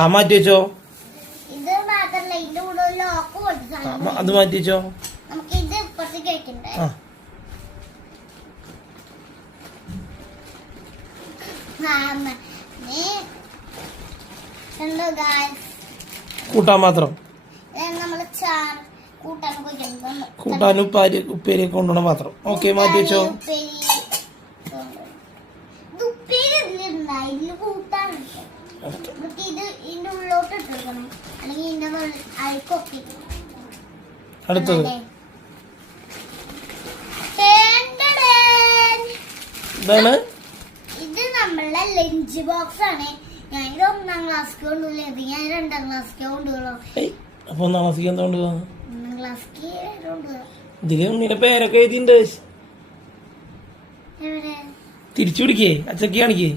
ആ മാറ്റി വെച്ചോ. ഇത് മാത്രല്ല ഇതിന്റെ കൂടെ ലോക്ക് കൊടുത്തു. അത് മാറ്റി വെച്ചോ. നമുക്ക് ഇത് ഇപ്പുറത്തേക്ക് വെക്കണ്ടേ. കൂട്ടാൻ മാത്രം നമ്മള് കൂട്ടാനും ഉപ്പേരി കൊണ്ടുപോകണ പാത്രം. ഓക്കെ മാറ്റി വെച്ചോ. ഇത് ഇതിന്റെ ഉള്ളോട്ട് ഇട്ടിരിക്കണം, അല്ലെങ്കിൽ ഇതിന്റെ അഴുക്കൊക്കെ. അടുത്തത് ഇതാണ്. ഇത് നമ്മളുടെ ലഞ്ച് ബോക്സ് ആണ്. ഞാൻ ഇത് 1ാം ക്ലാസ്സിക്ക് കൊണ്ടുപോകില്ല, ഞാൻ 2ാം ക്ലാസ്സിക്ക് കൊണ്ടുപോകണം. അപ്പൊ 1ാം ക്ലാസ്സിക്ക് എന്താ കൊണ്ടുപോകാ? 1ാം ക്ലാസ്സിക്ക് കൊണ്ടുപോകാം. ഇതില് ഉണ്ണിയുടെ പേരൊക്കെ എഴുതിണ്ട്. തിരിച്ചു പിടിക്കേ, അച്ചക്ക് കാണിക്കേ.